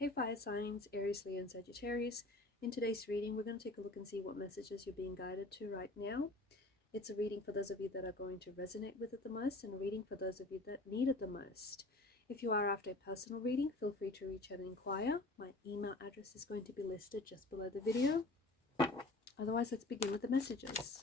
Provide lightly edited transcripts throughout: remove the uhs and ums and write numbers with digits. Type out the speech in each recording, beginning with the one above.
Hey fire signs, Aries, Leo, and Sagittarius. In today's reading, we're going to take a look and see what messages you're being guided to right now. It's a reading for those of you that are going to resonate with it the most, and a reading for those of you that need it the most. If you are after a personal reading, feel free to reach out and inquire. My email address is going to be listed just below the video. Otherwise, let's begin with the messages.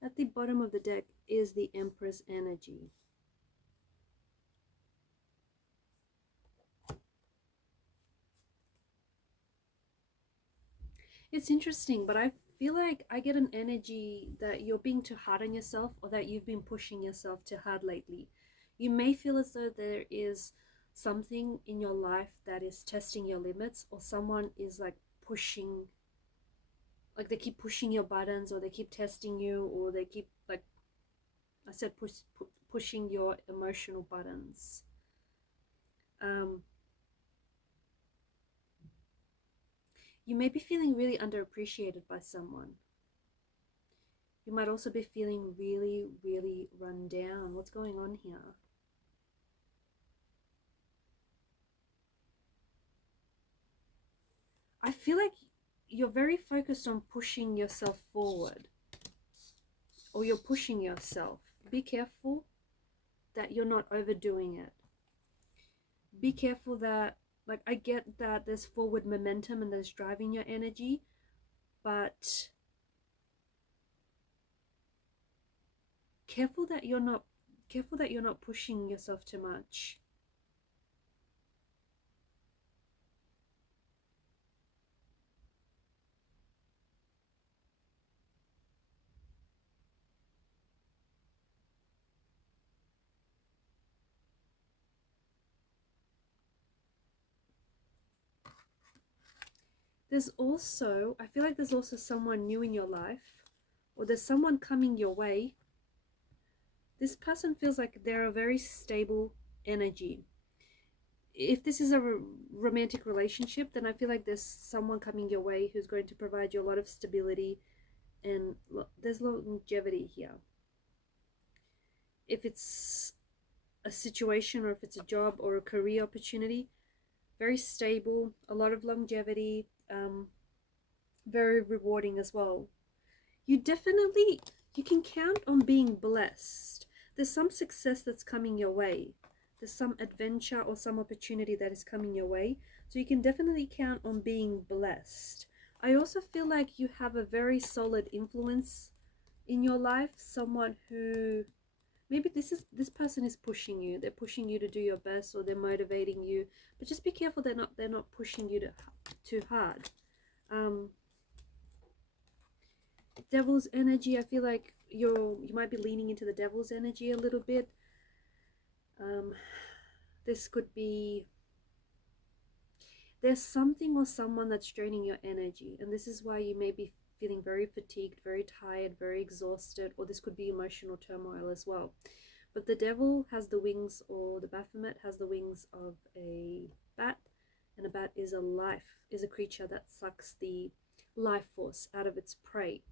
At the bottom of the deck is the Empress energy. It's interesting, but I feel like I get an energy that you're being too hard on yourself, or that you've been pushing yourself too hard lately. You may feel as though there is something in your life that is testing your limits, or someone is like pushing, like they keep pushing your buttons, or they keep testing you, or they keep, like I said, pushing your emotional buttons. You may be feeling really underappreciated by someone. You might also be feeling really, really run down. What's going on here? I feel like you're very focused on pushing yourself forward, or you're pushing yourself. Be careful that you're not overdoing it. Be careful that, like, I get that there's forward momentum and there's driving your energy, but careful that you're not pushing yourself too much. I feel like there's also someone new in your life, or there's someone coming your way. This person feels like they're a very stable energy. If this is a romantic relationship, then I feel like there's someone coming your way who's going to provide you a lot of stability, and there's longevity here. If it's a situation, or if it's a job or a career opportunity, very stable, a lot of longevity, very rewarding as well. You can count on being blessed. There's some success that's coming your way. There's some adventure or some opportunity that is coming your way. So you can definitely count on being blessed. I also feel like you have a very solid influence in your life. Someone who, maybe this person is pushing you. They're pushing you to do your best, or they're motivating you. But just be careful they're not pushing you too hard. Devil's energy, I feel like you might be leaning into the devil's energy a little bit. This could be, there's something or someone that's draining your energy, and this is why you may be feeling very fatigued, very tired, very exhausted, or this could be emotional turmoil as well. But the devil has the wings, or the Baphomet has the wings of a bat, and a bat is a creature that sucks the life force out of its prey.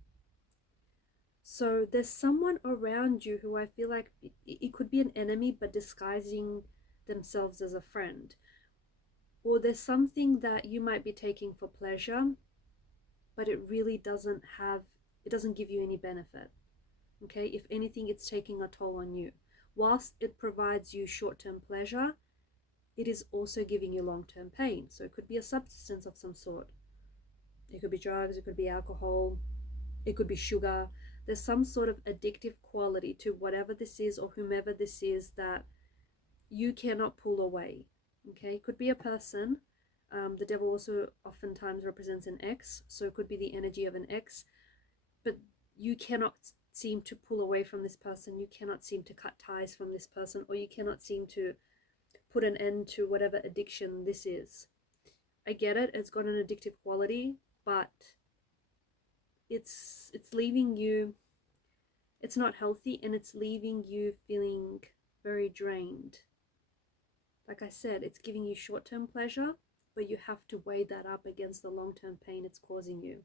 So there's someone around you who I feel like it could be an enemy, but disguising themselves as a friend. Or there's something that you might be taking for pleasure, but it really doesn't give you any benefit. Okay, if anything, it's taking a toll on you. Whilst it provides you short-term pleasure, it is also giving you long-term pain. So it could be a substance of some sort. It could be drugs, it could be alcohol, it could be sugar. There's some sort of addictive quality to whatever this is, or whomever this is, that you cannot pull away. Okay, could be a person. The devil also oftentimes represents an ex, so it could be the energy of an ex, but you cannot seem to pull away from this person. You cannot seem to cut ties from this person, or you cannot seem to put an end to whatever addiction this is. I get it, it's got an addictive quality, but it's leaving you, it's not healthy, and it's leaving you feeling very drained. Like I said, it's giving you short-term pleasure, but you have to weigh that up against the long-term pain it's causing you.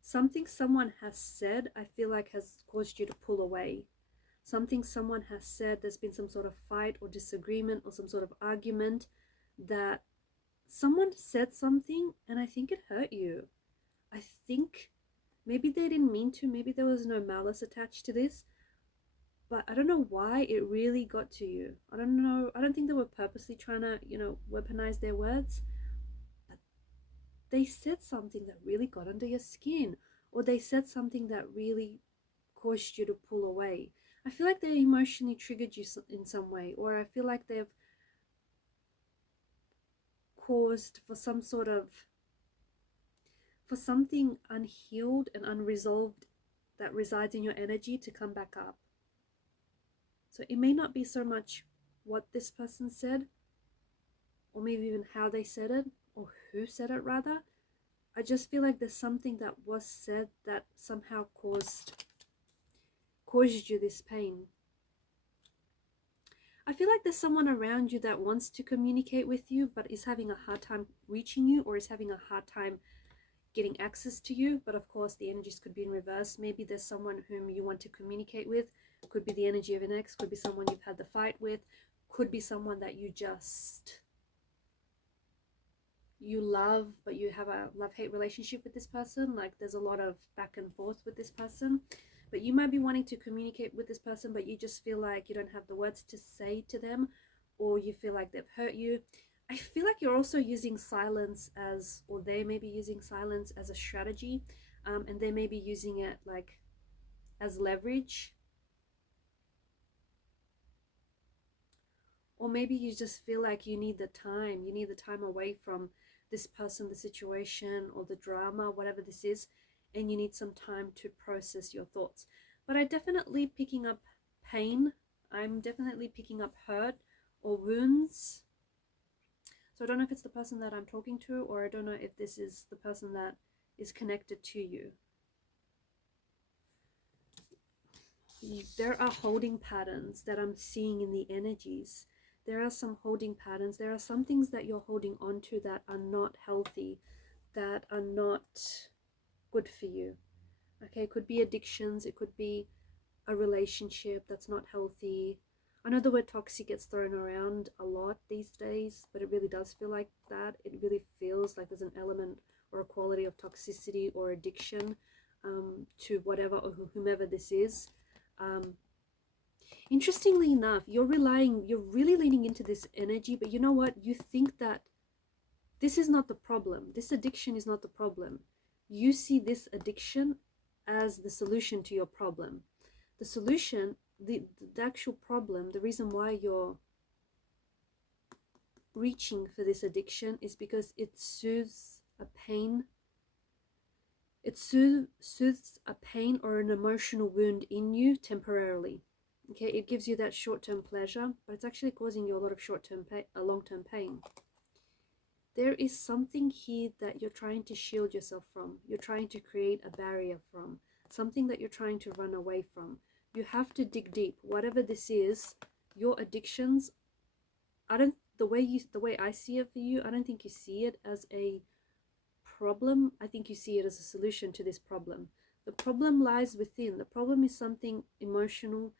Something someone has said, I feel like, has caused you to pull away. Something someone has said, there's been some sort of fight or disagreement or some sort of argument, that someone said something and I think it hurt you. I think maybe they didn't mean to, maybe there was no malice attached to this, but I don't know why it really got to you. I don't know, I don't think they were purposely trying to, weaponize their words, but they said something that really got under your skin, or they said something that really caused you to pull away. I feel like they emotionally triggered you in some way, or I feel like they've caused for something unhealed and unresolved that resides in your energy to come back up. So it may not be so much what this person said, or maybe even how they said it, or who said it rather. I just feel like there's something that was said that somehow caused you this pain. I feel like there's someone around you that wants to communicate with you but is having a hard time reaching you, or is having a hard time getting access to you. But of course the energies could be in reverse. Maybe there's someone whom you want to communicate with. Could be the energy of an ex, could be someone you've had the fight with, could be someone that you love, but you have a love-hate relationship with this person. Like there's a lot of back and forth with this person, but you might be wanting to communicate with this person, but you just feel like you don't have the words to say to them, or you feel like they've hurt you. I feel like you're also using silence as, or they may be using silence as a strategy, and they may be using it like as leverage. Or maybe you just feel like you need the time away from this person, the situation, or the drama, whatever this is, and you need some time to process your thoughts. But I'm definitely picking up pain. I'm definitely picking up hurt or wounds. So I don't know if it's the person that I'm talking to, or I don't know if this is the person that is connected to you. There are holding patterns that I'm seeing in the energies. There are some holding patterns. There are some things that you're holding on to that are not healthy, that are not good for you. Okay, it could be addictions. It could be a relationship that's not healthy. I know the word toxic gets thrown around a lot these days, but it really does feel like that. It really feels like there's an element or a quality of toxicity or addiction to whatever or whomever this is. Interestingly enough, you're really leaning into this energy, but you know what? You think that this is not the problem. This addiction is not the problem. You see this addiction as the solution to your problem. The solution, the actual problem, the reason why you're reaching for this addiction is because it soothes a pain. It soothes a pain or an emotional wound in you temporarily. Okay, it gives you that short-term pleasure, but it's actually causing you a lot of long-term pain. There is something here that you're trying to shield yourself from. You're trying to create a barrier from. Something that you're trying to run away from. You have to dig deep. Whatever this is, your addictions, the way I see it for you, I don't think you see it as a problem. I think you see it as a solution to this problem. The problem lies within. The problem is something emotional,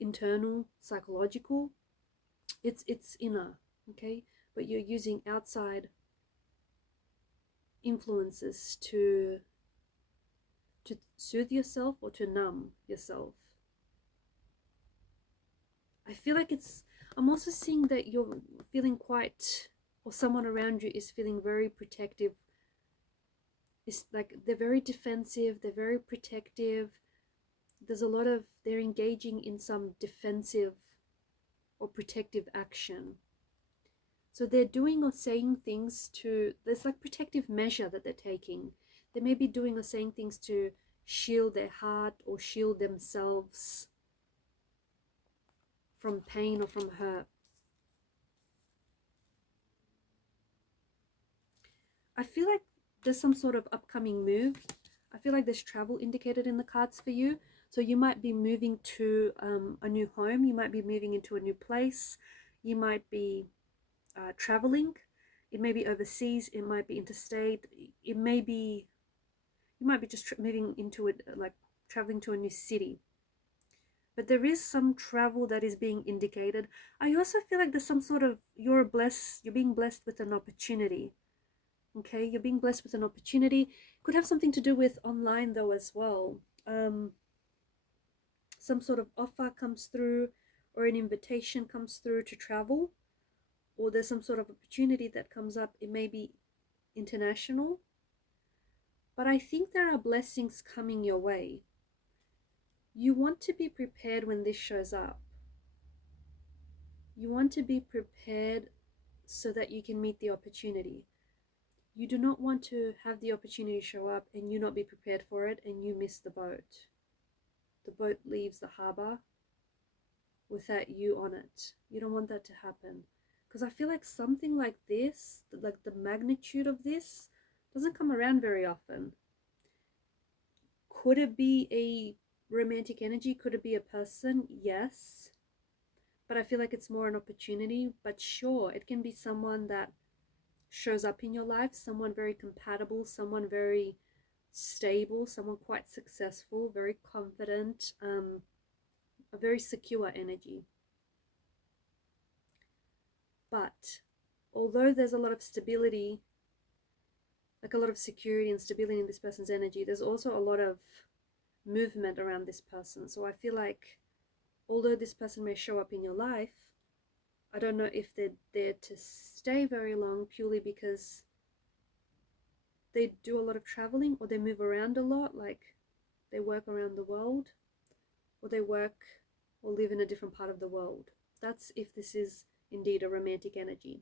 internal, psychological. It's inner, okay? But you're using outside influences to soothe yourself or to numb yourself. I feel like I'm also seeing that you're feeling quite or someone around you is feeling very protective. It's like they're very defensive, they're very protective. There's a lot of, they're engaging in some defensive or protective action. So they're doing or saying things to, there's like protective measure that they're taking. They may be doing or saying things to shield their heart or shield themselves from pain or from hurt. I feel like there's some sort of upcoming move. I feel like there's travel indicated in the cards for you. So you might be moving to a new home. You might be moving into a new place. You might be traveling. It may be overseas. It might be interstate. It may be, you might be just moving into it, like traveling to a new city. But there is some travel that is being indicated. I also feel like there's some sort of, you're being blessed with an opportunity. Okay, you're being blessed with an opportunity. Could have something to do with online though as well. Some sort of offer comes through, or an invitation comes through to travel, or there's some sort of opportunity that comes up. It may be international, but I think there are blessings coming your way. You want to be prepared when this shows up. You want to be prepared so that you can meet the opportunity. You do not want to have the opportunity show up and you not be prepared for it and you miss the boat. The boat leaves the harbor without you on it. You don't want that to happen. Because I feel like something like this, like the magnitude of this, doesn't come around very often. Could it be a romantic energy? Could it be a person? Yes. But I feel like it's more an opportunity. But sure, it can be someone that shows up in your life, someone very compatible, someone very stable, someone quite successful, very confident, a very secure energy. But although there's a lot of stability, like a lot of security and stability in this person's energy, there's also a lot of movement around this person. So I feel like although this person may show up in your life, I don't know if they're there to stay very long, purely because they do a lot of traveling, or they move around a lot, like they work around the world, or they work or live in a different part of the world. That's if this is indeed a romantic energy.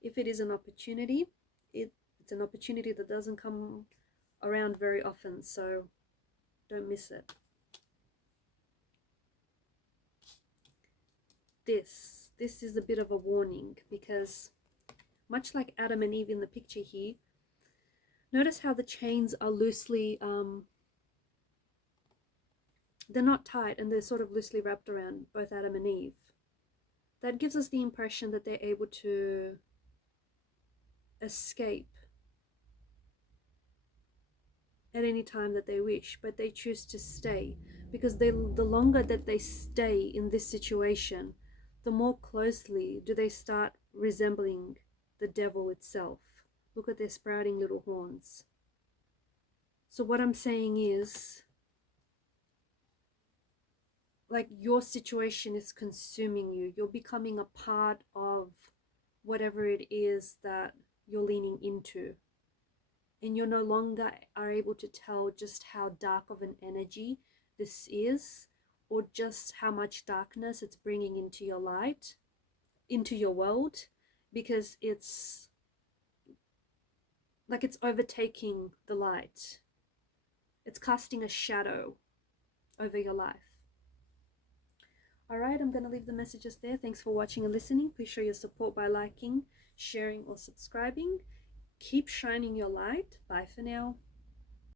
If it is an opportunity, it's an opportunity that doesn't come around very often, so don't miss it. This is a bit of a warning, because much like Adam and Eve in the picture here, notice how the chains are loosely, they're not tight and they're sort of loosely wrapped around both Adam and Eve. That gives us the impression that they're able to escape at any time that they wish, but they choose to stay, because the longer that they stay in this situation, the more closely do they start resembling the devil itself. Look at their sprouting little horns. So what I'm saying is, like, your situation is consuming you. You're becoming a part of whatever it is that you're leaning into. And you're no longer are able to tell just how dark of an energy this is, or just how much darkness it's bringing into your light, into your world, because it's like it's overtaking the light. It's casting a shadow over your life. Alright, I'm going to leave the messages there. Thanks for watching and listening. Please show your support by liking, sharing, or subscribing. Keep shining your light. Bye for now.